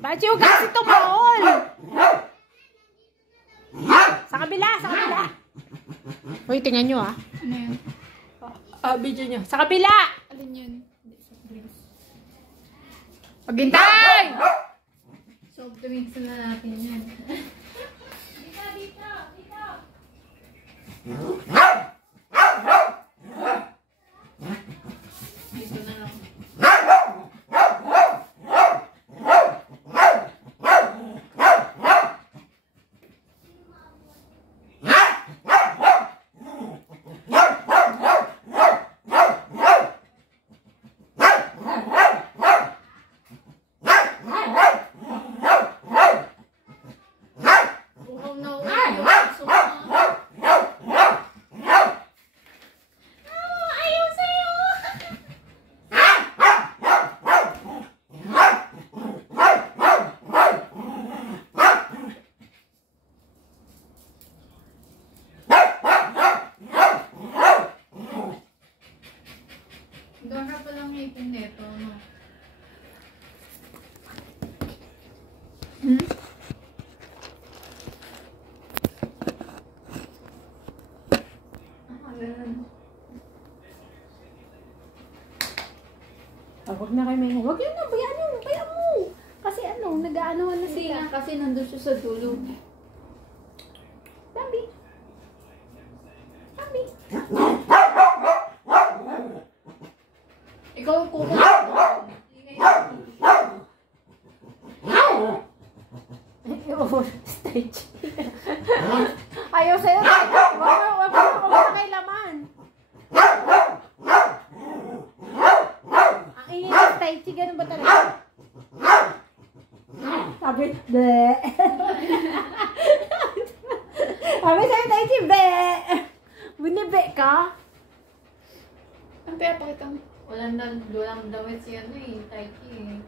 Bachi, huwag kasi tumaol. Sa kabila, sa kabila. Uy, tingnan nyo ah. Ano yun? Video nyo. Sa kabila! Alin yun? Paghintay! So, drinks na natin yan. Dito na lang. Dora pa lang ngipin nito, no? Huwag na kayo may huwag yun na, bayaan mo. Kasi ano, nag-aanohan na Hindi sila. nga, kasi nandun siya sa dulo. Bambi. Bambi. Ikaw ang kukuha. Stage. Ayaw sa'yo. Wag na kay laman. Ang ingay ng stage, ganun ba talaga? Sabi, bleh. Sabi sa'yo, stage, bleh. Binibe ka? Ang pinapakita mo. Walang damit si ano eh, Taiki eh.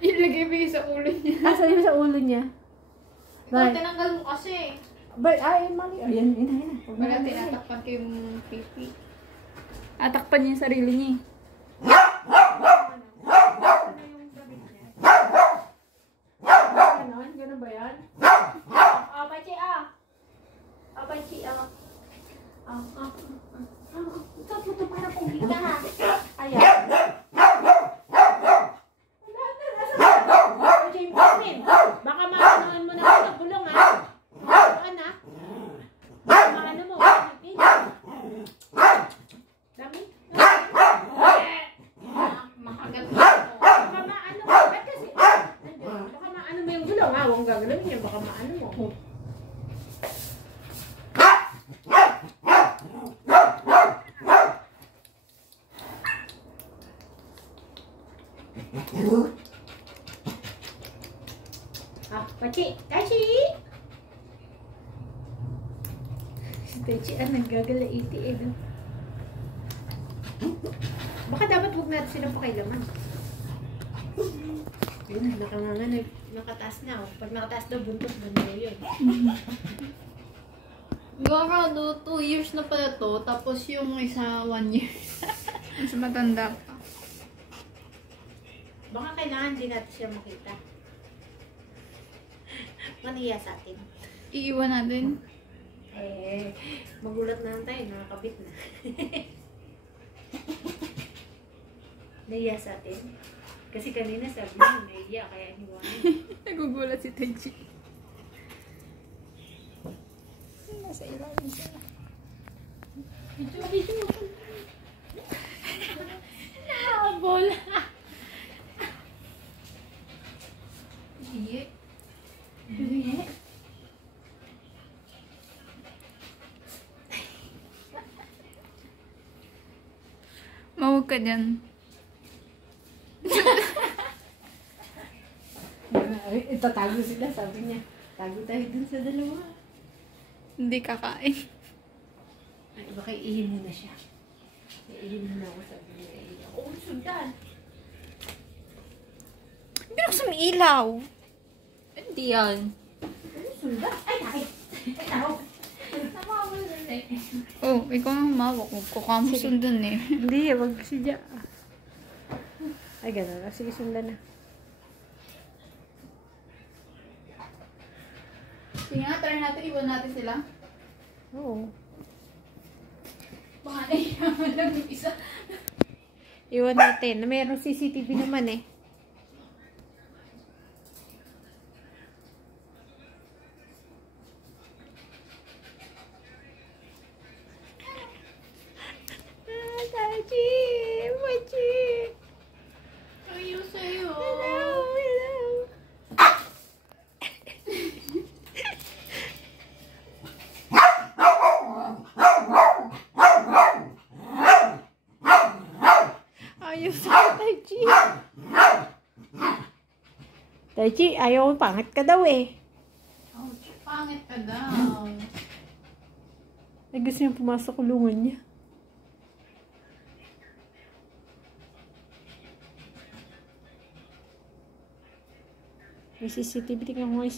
Ilagay mo yun sa ulo niya. Asa yun sa ulo niya? Ikaw, tinanggal mo kasi. Ay, mali. Ayan, yun. Wala, tinatakpan ko yung pipi. Atakpan niya yung sarili niya. Ganon? Ganon ba yan? Pachi, Pachi, ito para kong kita. Ayan. Baka maanoan mo na sa bulong ha. Saan ha? Maano mo? Dami? Makagat mo. Baka maano mo. Ba't kasi? Baka maano mo yung gulong ha. Huwag gagalawin niya. Baka maano mo. Pachi! Tachi! Si Tachi naggagalaiti eh. No? Baka dapat huwag natin silang pakailaman. Yun, nakataas na. Pag nakataas na, buntot na yun. Gora, 2 years na pala to, tapos yung isa 1 year. Mas matanda pa. Baka kailangan din natin siya makita. Maniya sa atin. Iiwan natin. Magulat na tayo, nakakabit na. Naiya sa atin. Kasi kanina sabi mo, naiya, kaya iniwanan. Nagugulat si Tenchi. Nasa ilalim siya. Video. Nahabol. Iye. Mawag ka dyan. Itatago sila, sabi niya. Tago tayo dun sa dalawa. Hindi kakain. Ay, baka iihin mo na siya. Iihin mo na ako, sabi niya. Oo, sundan. Binuksan mo ilaw. Hindi yan. Sundan? Ay, nakit. Ay, tao. Oh, ikaw ang mawak. Magkukha mo sundan eh. Hindi, wag siya. Ay, gano'n. Sige, sundan na. Sige nga, try natin. Iwan natin sila. Oo. Baka naiyaman lang yung isa. Iwan natin. Mayroong CCTV naman eh. Tachi! Machi! Ayaw sa'yo. Hello! Ayaw sa'yo, Tachi! Tachi, ayaw, pangit ka daw eh. Ouch, pangit ka daw. Gusto niya pumasok kulungan niya. May CCTV, tingnan mo yung